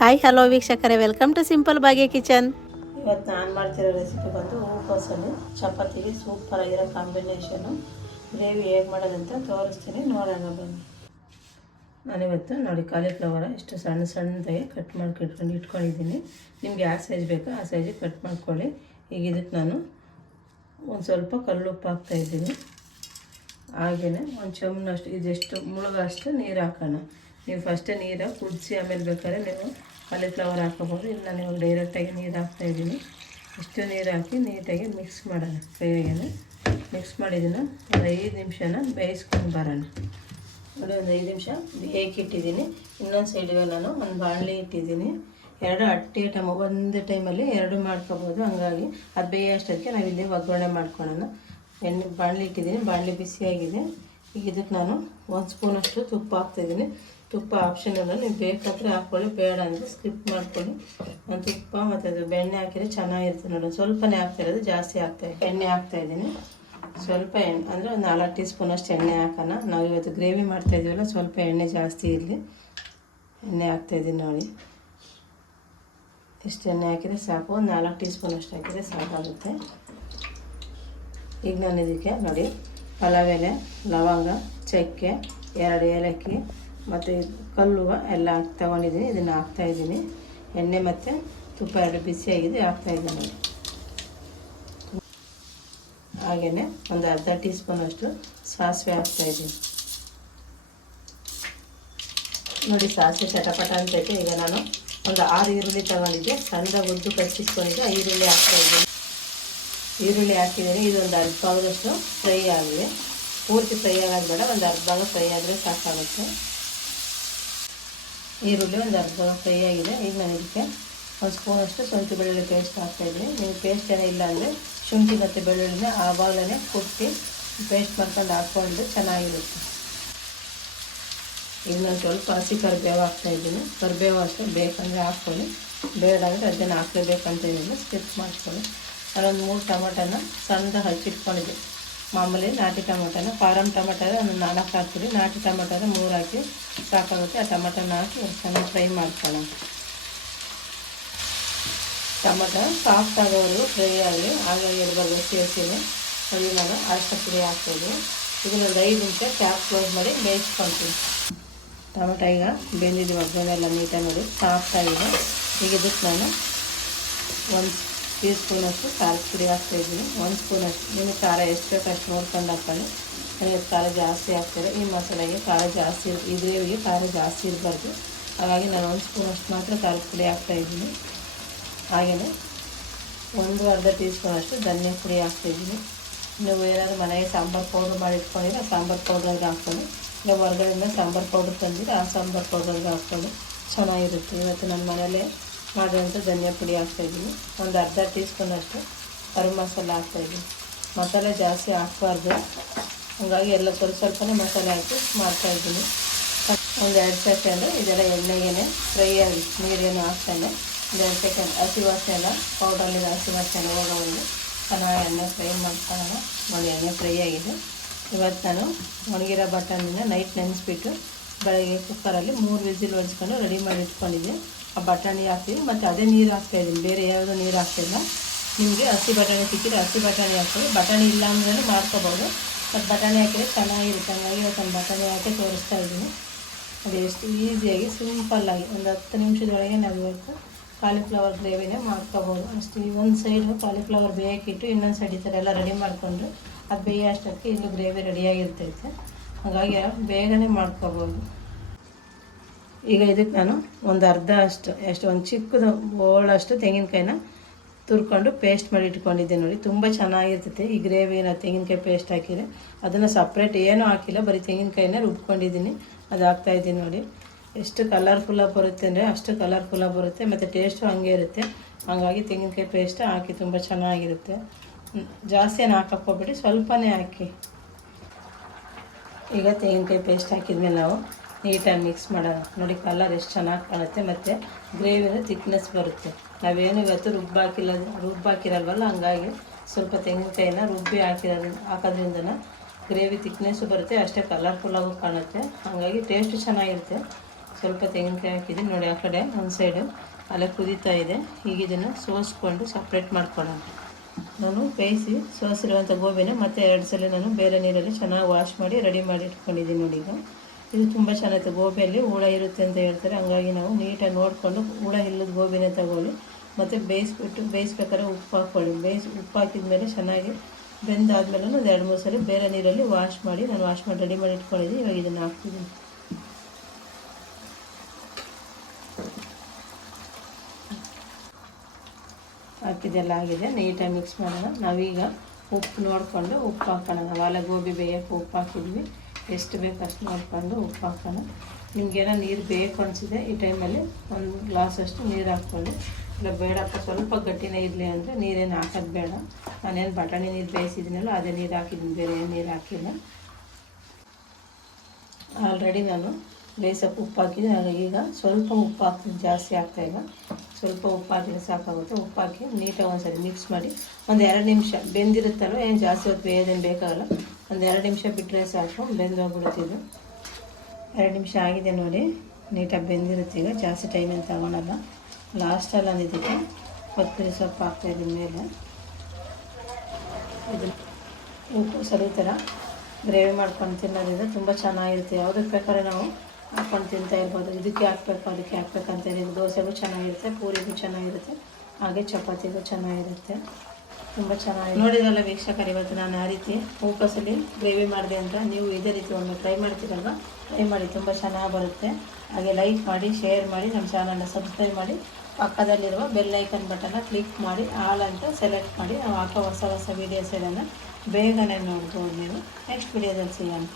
Hi hello ವೀಕ್ಷಕರೇ, welcome to simple Bhagya kitchen. ಇವತ್ತು ನಾನು ಮಾಡ್ತಿರೋ ರೆಸಿಪಿ ಬಂದು ಹೂಕೋಸಲ್ಲಿ ಚಪಾತಿಗೆ ಸೂಪರ್ ಆಗಿರೋ ಕಾಂಬಿನೇಷನು. ಗ್ರೇವಿ ಹೇಗೆ ಮಾಡೋದಂತ ತೋರಿಸ್ತೀನಿ, ನೋಡೋಣ ಬನ್ನಿ. ನಾನಿವತ್ತು ನೋಡಿ ಕಾಲಿಫ್ಲವರ ಎಷ್ಟು ಸಣ್ಣ ಸಣ್ಣದಾಗಿ ಕಟ್ ಮಾಡಿ ಇಟ್ಕೊಂಡಿದ್ದೀನಿ. ನಿಮ್ಗೆ ಯಾವ ಸೈಜ್ ಬೇಕೋ ಆ ಸೈಜಿಗೆ ಕಟ್ ಮಾಡ್ಕೊಳ್ಳಿ. ಈಗ ಇದಕ್ಕೆ ನಾನು ಒಂದು ಸ್ವಲ್ಪ ಕಲ್ಲುಪ್ಪು ಹಾಕ್ತಾಯಿದ್ದೀನಿ. ಹಾಗೆಯೇ ಒಂದು ಚಮಚನಷ್ಟು ಇದೆಷ್ಟು ಮುಳುಗೋ ಅಷ್ಟು ನೀರು ಹಾಕೋಣ. ನೀವು ಫಸ್ಟೇ ನೀರು ಕುದಿಸಿ ಆಮೇಲೆ ಬೇಕಾದ್ರೆ ನೀವು ಕಾಲಿಫ್ಲವರ್ ಹಾಕೋಬೋದು. ಇಲ್ಲ ನೀವು ಡೈರೆಕ್ಟಾಗಿ ನೀರು ಹಾಕ್ತಾಯಿದ್ದೀನಿ. ಇಷ್ಟು ನೀರು ಹಾಕಿ ನೀಟಾಗಿ ಮಿಕ್ಸ್ ಮಾಡೋಣ. ಕೈಯಾಗೆ ಮಿಕ್ಸ್ ಮಾಡಿದ್ದನ್ನು ಒಂದು 5 ನಿಮಿಷನ ಬೇಯಿಸ್ಕೊಂಡು ಬರೋಣ. ನೋಡಿ, ಒಂದು 5 ನಿಮಿಷ ಬೇಯಕ್ಕಿಟ್ಟಿದ್ದೀನಿ. ಇನ್ನೊಂದು ಸೈಡಿಗೆ ನಾನು ಒಂದು ಬಾಣಲಿ ಇಟ್ಟಿದ್ದೀನಿ. ಎರಡು ಒಂದು ಟೈಮಲ್ಲಿ ಎರಡು ಮಾಡ್ಕೊಬೋದು. ಹಂಗಾಗಿ ಅದು ಬೇಯೋಷ್ಟಕ್ಕೆ ನಾವು ಇಲ್ಲಿ ಒಗ್ಗರಣೆ ಮಾಡ್ಕೊಳ್ಳೋಣ. ಬಾಣಲಿ ಇಟ್ಟಿದ್ದೀನಿ, ಬಾಣಲಿ ಬಿಸಿಯಾಗಿದೆ. ಈಗ ಇದಕ್ಕೆ ನಾನು 1 ಸ್ಪೂನಷ್ಟು ತುಪ್ಪ ಹಾಕ್ತಾಯಿದ್ದೀನಿ. ತುಪ್ಪ ಆಪ್ಷನಲ್ಲ, ನೀವು ಬೇಕಾದರೆ ಹಾಕ್ಕೊಳ್ಳಿ, ಬೇಡ ಅಂದರೆ ಸ್ಕಿಪ್ ಮಾಡ್ಕೊಳ್ಳಿ. ಒಂದು ತುಪ್ಪ ಮತ್ತು ಅದು ಬೆಣ್ಣೆ ಹಾಕಿದರೆ ಚೆನ್ನಾಗಿರ್ತದೆ. ನೋಡಿ, ಸ್ವಲ್ಪನೇ ಹಾಕ್ತಾಯಿರೋದು, ಜಾಸ್ತಿ ಎಣ್ಣೆ ಹಾಕ್ತಾಯಿದ್ದೀನಿ. ಸ್ವಲ್ಪ ಎಣ್ಣೆ ಅಂದರೆ ಒಂದು 4 ಟೀ ಸ್ಪೂನಷ್ಟು ಎಣ್ಣೆ ಹಾಕೋಣ. ನಾವು ಇವತ್ತು ಗ್ರೇವಿ ಮಾಡ್ತಾಯಿದ್ದೀವಲ್ಲ, ಸ್ವಲ್ಪ ಎಣ್ಣೆ ಜಾಸ್ತಿ ಇರಲಿ. ಎಣ್ಣೆ ಹಾಕ್ತಾಯಿದ್ದೀನಿ ನೋಡಿ. ಇಷ್ಟು ಎಣ್ಣೆ ಹಾಕಿದರೆ ಸಾಕು. ಒಂದು 4 ಟೀ ಸ್ಪೂನಷ್ಟು ಹಾಕಿದರೆ ಸಾಕಾಗುತ್ತೆ. ಈಗ ನಾನು ಇದಕ್ಕೆ ನೋಡಿ ಪಲಾವ್ ಎಲೆ, ಲವಂಗ, ಚಕ್ಕೆ, 2 ಏಲಕ್ಕಿ ಮತ್ತು ಕಲ್ಲುವ ಎಲ್ಲ ತೊಗೊಂಡಿದ್ದೀನಿ. ಇದನ್ನು ಹಾಕ್ತಾಯಿದ್ದೀನಿ. ಎಣ್ಣೆ ಮತ್ತು ತುಪ್ಪ ಎರಡು ಬಿಸಿಯಾಗಿದೆ, ಹಾಕ್ತಾಯಿದ್ದೀನಿ ನೋಡಿ. ಹಾಗೆಯೇ ಒಂದು ಅರ್ಧ ಟೀ ಸ್ಪೂನಷ್ಟು ಸಾಸಿವೆ ಹಾಕ್ತಾಯಿದ್ದೀನಿ ನೋಡಿ. ಸಾಸಿವೆ ಚಟಪಟ ಅಂತೈತೆ. ಈಗ ನಾನು ಒಂದು 6 ಈರುಳ್ಳಿ ತೊಗೊಂಡಿದ್ದೆ, ಸಣ್ಣದಾಗಿ ಉದ್ದು ಕಚ್ಚಿಸ್ಕೊಂಡಿದ್ದೆ. ಈರುಳ್ಳಿ ಹಾಕ್ತಾಯಿದ್ದೀನಿ. ಈರುಳ್ಳಿ ಹಾಕಿದ್ದೀನಿ. ಇದು ಒಂದು ಅರ್ಧ ಭಾಗದಷ್ಟು ಫ್ರೈ ಆಗಿದೆ. ಪೂರ್ತಿ ಫ್ರೈ ಆಗೋದು ಬೇಡ, ಒಂದು ಅರ್ಧ ಭಾಗ ಫ್ರೈ ಆದರೆ ಸಾಕಾಗುತ್ತೆ. ಈರುಳ್ಳಿ ಒಂದು ಅರ್ಧ ಭಾಗ ಫ್ರೈ ಆಗಿದೆ. ಈಗ ನಾನು ಇದಕ್ಕೆ 1 ಸ್ಪೂನಷ್ಟು ಶುಂಠಿ ಬೆಳ್ಳುಳ್ಳಿ ಪೇಸ್ಟ್ ಹಾಕ್ತಾಯಿದ್ದೀನಿ. ನೀವು ಪೇಸ್ಟ್ ಏನೋ ಇಲ್ಲ ಅಂದರೆ ಶುಂಠಿ ಮತ್ತು ಬೆಳ್ಳುಳ್ಳಿನ ಆವಾಗಲೇ ಕುಟ್ಟಿ ಪೇಸ್ಟ್ ಮಾಡ್ಕೊಂಡು ಹಾಕ್ಕೊಂಡು ಚೆನ್ನಾಗಿರುತ್ತೆ. ಈಗ ನಾನು ಸ್ವಲ್ಪ ಹಸಿ ಕರಿಬೇವು ಹಾಕ್ತಾಯಿದ್ದೀನಿ. ಕರಿಬೇವು ಅಷ್ಟೇ ಬೇಕಂದರೆ ಹಾಕ್ಕೊಳ್ಳಿ, ಬೇಡ ಅಂದರೆ ಅದನ್ನು ಹಾಕಲೇಬೇಕಂತೇನಿಲ್ಲ, ಸ್ಕಿಪ್ ಮಾಡ್ಕೊಳ್ಳಿ. ನಾನೊಂದು 3 ಟೊಮಟನ ಸಣ್ಣದಾಗಿ ಹಚ್ಚಿಟ್ಕೊಂಡಿದ್ದೆ. ಮಾಮೂಲಿ ನಾಟಿ ಟೊಮಟನ, ಫಾರಮ್ ಟೊಮಟನ ಒಂದು 4 ಹಾಕ್ತೀವಿ, ನಾಟಿ ಟೊಮಟನ 3 ಹಾಕಿ ಸಾಕಾಗುತ್ತೆ. ಆ ಟೊಮಟನ ಹಾಕಿ ಚೆನ್ನಾಗಿ ಫ್ರೈ ಮಾಡ್ಕೊಳ್ಳೋಣ. ಟೊಮಟೊ ಸಾಫ್ಟ್ ಆಗೋವರೆಗೂ ಫ್ರೈ ಆಗಲಿ, ಹಾಗಾಗಿ ಇರಬಾರ್ದು ಹಸಿನೇ. ಅಲ್ಲಿ ನಾನು ಅರಿಶಿನ ಪುಡಿ ಹಾಕ್ಬೋದು. ಇದನ್ನು ಒಂದು 5 ನಿಮಿಷ ಕ್ಯಾಪ್ ಕ್ಲೋಸ್ ಮಾಡಿ ಬೇಯಿಸ್ಕೊಳ್ತೀನಿ. ಟೊಮಟೊ ಈಗ ಬೆಂದಿದ್ದು, ಒಗ್ಗರಣೆ ಎಲ್ಲ ನೀಟಾಗಿ ನೋಡಿ ಸಾಫ್ಟ್ ಆಗಿದೆ. ಈಗ ಇದಕ್ಕೆ ನಾನು 1 ಟೀ ಸ್ಪೂನಷ್ಟು ಖಾರದ ಪುಡಿ ಹಾಕ್ತಾಯಿದ್ದೀನಿ. 1 ಸ್ಪೂನಷ್ಟು, ನಿಮಗೆ ಖಾರ ಎಷ್ಟು ಬೇಕು ಅಷ್ಟು ನೋಡ್ಕೊಂಡು ಹಾಕ್ಕೊಳ್ಳಿ. ನನಗೆ ಖಾರ ಜಾಸ್ತಿ ಹಾಕ್ತಾರೆ. ಈ ಮಸಾಲೆಗೆ ಖಾರ ಜಾಸ್ತಿ, ಈ ಗ್ರೇವಿಗೆ ಖಾರ ಜಾಸ್ತಿ ಇರಬಾರ್ದು. ಹಾಗಾಗಿ ನಾನು 1 ಸ್ಪೂನಷ್ಟು ಮಾತ್ರ ಖಾರದ ಪುಡಿ ಹಾಕ್ತಾಯಿದ್ದೀನಿ. ಹಾಗೆಯೇ ಅರ್ಧ ಟೀ ಸ್ಪೂನಷ್ಟು ಧನಿಯಾ ಪುಡಿ ಹಾಕ್ತಾಯಿದ್ದೀನಿ. ನೀವು ಏನಾದರೂ ಮನೆಗೆ ಸಾಂಬಾರು ಪೌಡ್ರ್ ಮಾಡಿ ಇಟ್ಕೊಂಡಿದ್ರೆ ಆ ಸಾಂಬಾರು ಪೌಡ್ರಿಗೆ ಹಾಕ್ಕೊಳ್ಳಿ. ನೀವು ಹೊರಗಡೆಯಿಂದ ಸಾಂಬಾರು ಪೌಡ್ರ್ ತಂದಿದ್ರೆ ಆ ಸಾಂಬಾರು ಪೌಡ್ರಿಗೆ ಹಾಕ್ಕೊಳ್ಳಿ, ಚೆನ್ನಾಗಿರುತ್ತೆ. ಇವತ್ತು ನನ್ನ ಮನೇಲೇ ಮಾಡಿರೋಂಥ ಧನಿಯಾ ಪುಡಿ ಹಾಕ್ತಾಯಿದ್ದೀನಿ. ಒಂದು ಅರ್ಧ ಟೀ ಸ್ಪೂನಷ್ಟು ಗರಂ ಮಸಾಲೆ ಹಾಕ್ತಾಯಿದ್ದೀನಿ. ಮಸಾಲೆ ಜಾಸ್ತಿ ಹಾಕಬಾರ್ದು, ಹಾಗಾಗಿ ಎಲ್ಲ ಸ್ವಲ್ಪನೇ ಮಸಾಲೆ ಹಾಕಿ ಮಾಡ್ತಾಯಿದ್ದೀನಿ. ಒಂದು 2 ಸೆಕೆಂಡ್ ಇದೆಲ್ಲ ಎಣ್ಣೆಗೇ ಫ್ರೈ ಆಗಿ, ನೀರೇನು ಹಾಕ್ತಾನೆ 2 ಸೆಕೆಂಡ್ ಹಸಿ ವಾಸನೆ ಎಲ್ಲ ಪೌಡ್ರಲ್ಲಿ ಹಸಿ ವಾಸನೆ ಹೋಗೋವರೆಗೂ ಚೆನ್ನಾಗಿ ಎಣ್ಣೆ ಫ್ರೈ ಮಾಡ್ಕೊಳ್ಳೋಣ. ನೋಡಿ, ಎಣ್ಣೆ ಫ್ರೈ ಆಗಿದೆ. ಇವತ್ತು ನಾನು ಒಣಗಿರೋ ಬಟಾಣಿನ ನೈಟ್ ನೆನೆಸ್ಬಿಟ್ಟು ಬೆಳಗ್ಗೆ ಕುಕ್ಕರಲ್ಲಿ 3 ವಿಸಿಲ್ ಹೊಡ್ಸ್ಕೊಂಡು ರೆಡಿ ಮಾಡಿ ಇಟ್ಕೊಂಡಿದ್ದೆ. ಆ ಬಟಾಣಿ ಹಾಕ್ತೀವಿ ಮತ್ತು ಅದೇ ನೀರು ಹಾಕ್ತಾಯಿದ್ದೀನಿ, ಬೇರೆ ಯಾವುದೂ ನೀರು ಹಾಕ್ತಿಲ್ಲ. ನಿಮಗೆ ಹಸಿ ಬಟಾಣಿ ಸಿಕ್ಕಿದ್ರೆ ಹಸಿ ಬಟಾಣಿ ಹಾಕ್ಕೊಳ್ಳಿ, ಬಟಾಣಿ ಇಲ್ಲ ಅಂದ್ರೂ ಮಾಡ್ಕೋಬೋದು. ಮತ್ತು ಬಟಾಣಿ ಹಾಕಿದ್ರೆ ಚೆನ್ನಾಗಿರುತ್ತೆ. ಹಂಗಾಗಿ ಇವತ್ತು ಒಂದು ಬಟಾಣಿ ಹಾಕಿ ತೋರಿಸ್ತಾ ಇದ್ದೀನಿ. ಅದು ಎಷ್ಟು ಈಸಿಯಾಗಿ ಸಿಂಪಲ್ಲಾಗಿ ಒಂದು 10 ನಿಮಿಷದೊಳಗೆ ನಾವು ಇವತ್ತು ಕಾಲಿಫ್ಲವರ್ ಗ್ರೇವಿನೇ ಮಾಡ್ಕೋಬೋದು. ಅಷ್ಟು ಈ ಒಂದು ಸೈಡು ಕಾಲಿಫ್ಲವರ್ ಬೇಯಕ್ಕಿಟ್ಟು ಇನ್ನೊಂದು ಸೈಡ್ ಈ ಥರ ಎಲ್ಲ ರೆಡಿ ಮಾಡಿಕೊಂಡ್ರೆ ಅದು ಬೇಯೋ ಅಷ್ಟಕ್ಕೆ ಇಲ್ಲೂ ಗ್ರೇವಿ ರೆಡಿಯಾಗಿರ್ತೈತೆ. ಹಾಗಾಗಿ ಬೇಗನೆ ಮಾಡ್ಕೋಬೋದು. ಈಗ ಇದಕ್ಕೆ ನಾನು ಒಂದು ಅರ್ಧ ಅಷ್ಟು ಒಂದು ಚಿಕ್ಕದು ಬೋಳಷ್ಟು ತೆಂಗಿನಕಾಯಿನ ತುರ್ಕೊಂಡು ಪೇಸ್ಟ್ ಮಾಡಿ ಇಟ್ಕೊಂಡಿದ್ದೆ ನೋಡಿ. ತುಂಬ ಚೆನ್ನಾಗಿರ್ತೈತೆ ಈ ಗ್ರೇವಿನ. ತೆಂಗಿನಕಾಯಿ ಪೇಸ್ಟ್ ಹಾಕಿದರೆ ಅದನ್ನು ಸಪ್ರೇಟ್ ಏನೂ ಹಾಕಿಲ್ಲ, ಬರೀ ತೆಂಗಿನಕಾಯಿನ ರುಬ್ಕೊಂಡಿದ್ದೀನಿ. ಅದು ಹಾಕ್ತಾಯಿದ್ದೀನಿ ನೋಡಿ. ಎಷ್ಟು ಕಲರ್ಫುಲ್ಲಾಗಿ ಬರುತ್ತೆ ಅಂದರೆ ಅಷ್ಟು ಕಲರ್ಫುಲ್ಲಾಗಿ ಬರುತ್ತೆ, ಮತ್ತು ಟೇಸ್ಟು ಹಾಗೆ ಇರುತ್ತೆ. ಹಾಗಾಗಿ ತೆಂಗಿನಕಾಯಿ ಪೇಸ್ಟ್ ಹಾಕಿ ತುಂಬ ಚೆನ್ನಾಗಿರುತ್ತೆ. ಜಾಸ್ತಿ ಏನು ಹಾಕೋಕ್ಕೋಗ್ಬಿಟ್ಟು ಸ್ವಲ್ಪನೇ ಹಾಕಿ. ಈಗ ತೆಂಗಿನಕಾಯಿ ಪೇಸ್ಟ್ ಹಾಕಿದ್ಮೇಲೆ ನಾವು ನೀಟಾಗಿ ಮಿಕ್ಸ್ ಮಾಡೋಣ. ನೋಡಿ, ಎಷ್ಟು ಚೆನ್ನಾಗಿ ಕಾಣುತ್ತೆ ಮತ್ತು ಗ್ರೇವಿನೂ ಥಿಕ್ನೆಸ್ ಬರುತ್ತೆ. ನಾವೇನು ಇವತ್ತು ರುಬ್ಬಾಕಿರಲ್ವಲ್ಲ, ಹಂಗಾಗಿ ಸ್ವಲ್ಪ ತೆಂಗಿನಕಾಯಿನ ರುಬ್ಬಿ ಹಾಕೋದ್ರಿಂದ ಗ್ರೇವಿ ಥಿಕ್ನೆಸ್ಸು ಬರುತ್ತೆ, ಅಷ್ಟೇ ಕಲರ್ಫುಲ್ಲಾಗೂ ಕಾಣುತ್ತೆ. ಹಾಗಾಗಿ ಟೇಸ್ಟು ಚೆನ್ನಾಗಿರುತ್ತೆ. ಸ್ವಲ್ಪ ತೆಂಗಿನಕಾಯಿ ಹಾಕಿದ್ದೀನಿ ನೋಡಿ. ಆ ಕಡೆ ಒಂದು ಸೈಡು ಅಲ್ಲೇ ಕುದೀತಾ ಇದೆ. ಈಗ ಇದನ್ನು ಸೋಸ್ಕೊಂಡು ಸಪ್ರೇಟ್ ಮಾಡ್ಕೊಳ್ಳೋಣ. ನಾನು ಬೇಯಿಸಿ ಸೋಸಿರುವಂಥ ಗೋಬಿನ ಮತ್ತೆ 2 ಸಲ ನಾನು ಬೇರೆ ನೀರಲ್ಲಿ ಚೆನ್ನಾಗಿ ವಾಶ್ ಮಾಡಿ ರೆಡಿ ಮಾಡಿ ಇಟ್ಕೊಂಡಿದ್ದೀನಿ ನೋಡಿ. ಈಗ ಇದು ತುಂಬ ಚೆನ್ನಾಗಿತ್ತು. ಗೋಬಿಯಲ್ಲಿ ಹುಳ ಇರುತ್ತೆ ಅಂತ ಹೇಳ್ತಾರೆ, ಹಂಗಾಗಿ ನಾವು ನೀಟಾಗಿ ನೋಡಿಕೊಂಡು ಹುಳ ಇಲ್ಲದ ಗೋಬಿನೇ ತಗೊಳ್ಳಿ. ಮತ್ತು ಬೇಯಿಸ್ಬೇಕಾದ್ರೆ ಉಪ್ಪು ಹಾಕ್ಕೊಳ್ಳಿ. ಉಪ್ಪು ಹಾಕಿದ ಮೇಲೆ ಚೆನ್ನಾಗಿ ಬೆಂದಾದ್ಮೇಲೆ ಒಂದು 2-3 ಸಲ ಬೇರೆ ನೀರಲ್ಲಿ ವಾಶ್ ಮಾಡಿ ನಾನು ವಾಶ್ ಮಾಡಿ ರೆಡಿ ಮಾಡಿ ಇಟ್ಕೊಂಡಿದ್ದೀನಿ. ಇವಾಗ ಇದನ್ನು ಹಾಕ್ತಿದ್ದೀನಿ. ಹಾಕಿದೆಲ್ಲ ಆಗಿದೆ, ನೀಟಾಗಿ ಮಿಕ್ಸ್ ಮಾಡೋಣ. ನಾವೀಗ ಉಪ್ಪು ನೋಡಿಕೊಂಡು ಉಪ್ಪು ಹಾಕೋಣ. ನಾವೆಲ್ಲ ಗೋಬಿ ಬೇಯೋಕ್ಕೆ ಉಪ್ಪು ಹಾಕಿದ್ವಿ, ಎಷ್ಟು ಬೇಕು ಅಷ್ಟು ನೋಡಿಕೊಂಡು ಉಪ್ಪು ಹಾಕೋಣ. ನಿಮಗೇನೋ ನೀರು ಬೇಕು ಅನಿಸಿದೆ ಈ ಟೈಮಲ್ಲಿ ಒಂದು ಗ್ಲಾಸಷ್ಟು ನೀರು ಹಾಕ್ಕೊಳ್ಳಿ. ಇಲ್ಲ ಬೇಡಪ್ಪ ಸ್ವಲ್ಪ ಗಟ್ಟಿನೇ ಇರಲಿ ಅಂದರೆ ನೀರೇನು ಹಾಕೋದು ಬೇಡ. ನಾನೇನು ಬಟಾಣಿ ನೀರು ಬೇಯಿಸಿದ್ದೀನಲ್ಲ ಅದೇ ನೀರು ಹಾಕಿದ್ದೀನಿ, ಬೇರೆ ಏನು ನೀರು ಹಾಕಿಲ್ಲ. ಆಲ್ರೆಡಿ ನಾನು ಬೇಯಿಸೋಕ್ಕೆ ಉಪ್ಪು ಹಾಕಿದ್ದೀನಿ. ಹಾಗಾಗಿ ಈಗ ಸ್ವಲ್ಪ ಉಪ್ಪು ಹಾಕ್ತೀನಿ, ಜಾಸ್ತಿ ಹಾಕ್ತಾಯಿಲ್ಲ. ಸ್ವಲ್ಪ ಉಪ್ಪು ಹಾಕಿದ್ರೆ ಸಾಕಾಗುತ್ತೆ. ಉಪ್ಪು ಹಾಕಿ ನೀಟಾಗಿ ಒಂದ್ಸರಿ ಮಿಕ್ಸ್ ಮಾಡಿ ಒಂದು 2 ನಿಮಿಷ ಬೆಂದಿರುತ್ತಲ್ಲ, ಏನು ಜಾಸ್ತಿ ಹೊತ್ತು ಬೇಯೋದೇನು ಬೇಕಾಗಲ್ಲ. ಒಂದು 2 ನಿಮಿಷ ಬಿಟ್ಟರೆ ಸಾಕು, ಬೆಂದೋಗ್ಬಿಡುತ್ತಿದ್ದು. 2 ನಿಮಿಷ ಆಗಿದೆ ನೋಡಿ, ನೀಟಾಗಿ ಬೆಂದಿರುತ್ತೆ. ಈಗ ಜಾಸ್ತಿ ಟೈಮ್ ಏನು ತಗೊಳಲ್ಲ. ಲಾಸ್ಟಲ್ಲಿ ನಾನು ಇದಕ್ಕೆ ಕೊತ್ತಂಬರಿ ಸೊಪ್ಪು ಹಾಕ್ತಾಯಿದ್ದೀನಿ ಮೇಲೆ. ಇದು ಉಪ್ಪು ಸರಿ ಥರ ಗ್ರೇವಿ ಮಾಡ್ಕೊಂಡು ತಿನ್ನೋದ್ರಿಂದ ತುಂಬ ಚೆನ್ನಾಗಿರುತ್ತೆ. ಯಾವುದಕ್ಕೆ ಬೇಕಾದ್ರೆ ನಾವು ಹಾಕ್ಕೊಂಡು ತಿಂತಾ ಇರ್ಬೋದು. ಇದಕ್ಕೆ ಹಾಕ್ಬೇಕು ಅದಕ್ಕೆ ಹಾಕ್ಬೇಕಂತ ಏನಿಲ್ಲ. ದೋಸೆಗೂ ಚೆನ್ನಾಗಿರುತ್ತೆ, ಪೂರಿಗೂ ಚೆನ್ನಾಗಿರುತ್ತೆ, ಹಾಗೆ ಚಪಾತಿಗೂ ಚೆನ್ನಾಗಿರುತ್ತೆ. ತುಂಬ ಚೆನ್ನಾಗಿ ನೋಡಿದ್ರಲ್ಲ ವೀಕ್ಷಕರು, ಇವತ್ತು ನಾನು ಆ ರೀತಿ ಹೂಕೋಸಲ್ಲಿ ಗ್ರೇವಿ ಮಾಡಿದೆ ಅಂತ ನೀವು ಇದೇ ರೀತಿ ಒಮ್ಮೆ ಟ್ರೈ ಮಾಡ್ತೀರಲ್ವ, ಟ್ರೈ ಮಾಡಿ, ತುಂಬ ಚೆನ್ನಾಗಿ ಬರುತ್ತೆ. ಹಾಗೆ ಲೈಕ್ ಮಾಡಿ, ಶೇರ್ ಮಾಡಿ, ನಮ್ಮ ಚಾನಲ್ನ ಸಬ್ಸ್ಕ್ರೈಬ್ ಮಾಡಿ, ಪಕ್ಕದಲ್ಲಿರುವ ಬೆಲ್ ಐಕನ್ ಬಟನ್ನ ಕ್ಲಿಕ್ ಮಾಡಿ ಆಲ್ ಅಂತ ಸೆಲೆಕ್ಟ್ ಮಾಡಿ ನಾವು ಹಾಕೋ ಹೊಸ ವೀಡಿಯೋಸ್ ಎಲ್ಲ ಬೇಗನೆ ನೋಡ್ಬೋದು ನೀವು. ನೆಕ್ಸ್ಟ್ ವಿಡಿಯೋದಲ್ಲಿ ಸಿಗೋಣ.